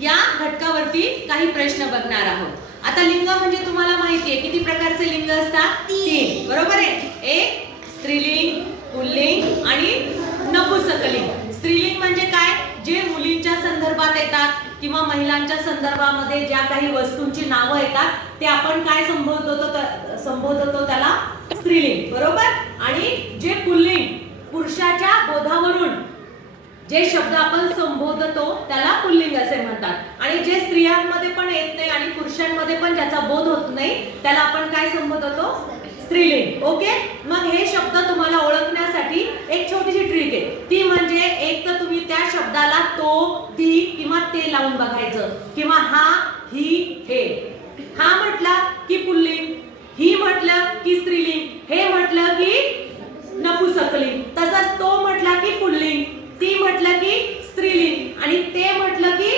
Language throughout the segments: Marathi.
या घटकावरती काही प्रश्न बघणार आहोत। आता लिंग म्हणजे तुम्हाला माहिती आहे किती प्रकारचे लिंग असतात? 3, बरोबर आहे। एक स्त्रीलिंग, पुल्लिंग आणि नपुंसकलिंग। स्त्रीलिंग म्हणजे काय? जे मुलींच्या संदर्भात येतात किंवा महिलांच्या संदर्भामध्ये ज्या काही वस्तूंची नावं येतात ते आपण काय संबोधतो त्याला स्त्रीलिंग, बरोबर। आणि जे पुल्लिंग, पुरुषाच्या बोधावरून जे शब्द आपण संबोधतो त्याला पुल्लिंग असे म्हणतात। आणि जे स्त्रियांमध्ये पण येत नाही आणि पुरुषांमध्ये पण ज्याचा बोध होत नाही त्याला आपण काय संबोधतो? स्त्रीलिंग। ओके, मग हे शब्द तुम्हाला ओळखण्यासाठी एक छोटीशी ट्रिक आहे, ती म्हणजे एक तर तुम्ही त्या शब्दाला तो, ती किंवा ते लावून बघायचं, किंवा हा, ही, हे। हा म्हटला की पुल्लिंग, ही म्हटलं की स्त्रीलिंग, हे म्हटलं की नपुंसकलिंग, तसंच तो म्हटला की पुल्लिंग, ती म्हटलं की स्त्रीलिंग आणि ते म्हटलं की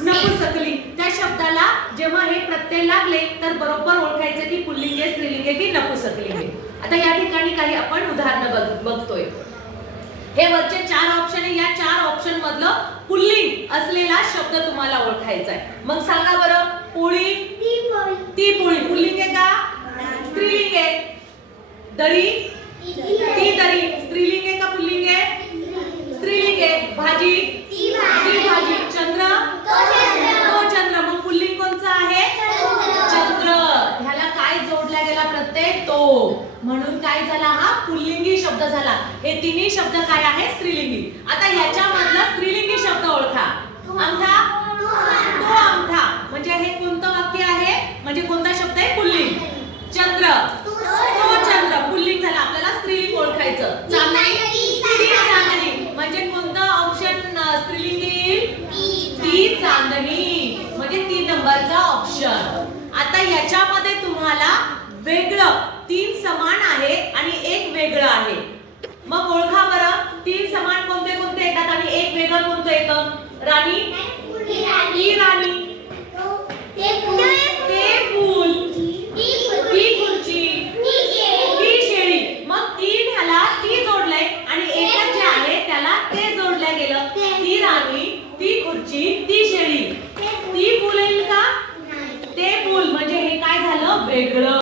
नपुंसकलिंग। त्या शब्दाला जेव्हा हे प्रत्यय लागले तर बरोबर ओळखायचं की पुल्लिंग आहे, स्त्रीलिंग आहे की नपुंसकलिंग आहे। आता या ठिकाणी काही आपण उदाहरणं बघतोय। हे वरचे 4 ऑप्शन आहे, या 4 ऑप्शन मधलं पुल्लिंग असलेला शब्द तुम्हाला ओळखायचा आहे। मग सांगा बरं, पोळी, ती पोळी पुल्लिंग आहे का? स्त्रीलिंग आहे। दरी, ती दरी स्त्रीलिंग आहे का पुल्लिंग आहे? स्त्रीलिंग आहे। भाजी, ती भाजी। चंद्र, तो चंद्र, मग पुल्लिंग कोणचं आहे? चंद्र। ह्याला काय जोडला गेला प्रत्यय? तो, म्हणून काय झाला? हा पुल्लिंगी शब्द झाला। हे तिन्ही शब्द काय आहे? स्त्रीलिंगी। आता याच्यामधला स्त्रीलिंगी शब्द ओळखा। अंगठा, तो अंगठा, म्हणजे हे कोणतं वाक्य आहे? म्हणजे कोणता शब्द आहे? पुल्लिंग। चंद्र, तो चंद्र पुल्लिंग झाला। आपल्याला स्त्रीलिंग ओळखायचं। चांदणी, ती चांदणी, म्हणजे कोणतं ऑप्शन स्त्रीलिंग येईल? ती चांदणी, म्हणजे 3 नंबरचा ऑप्शन। आता याच्यामध्ये तुम्हाला वेगळं 3 समान आहे आणि एक वेगळं आहे, मग ओळखा बरं। 3 समान कोणते कोणते येतात आणि एक वेगळं कोणतं येतं? राणी, ही राणी, ते फूल, ती खुर्ची, ही शेळी। मग 3 ह्याला ती जोडलंय आणि एकच जे आहे त्याला ते जोडलं गेलं। ती राणी, ती खुर्ची, ती शेळी, ती फुल येईल का? ते फूल, म्हणजे हे काय झालं? वेगळं।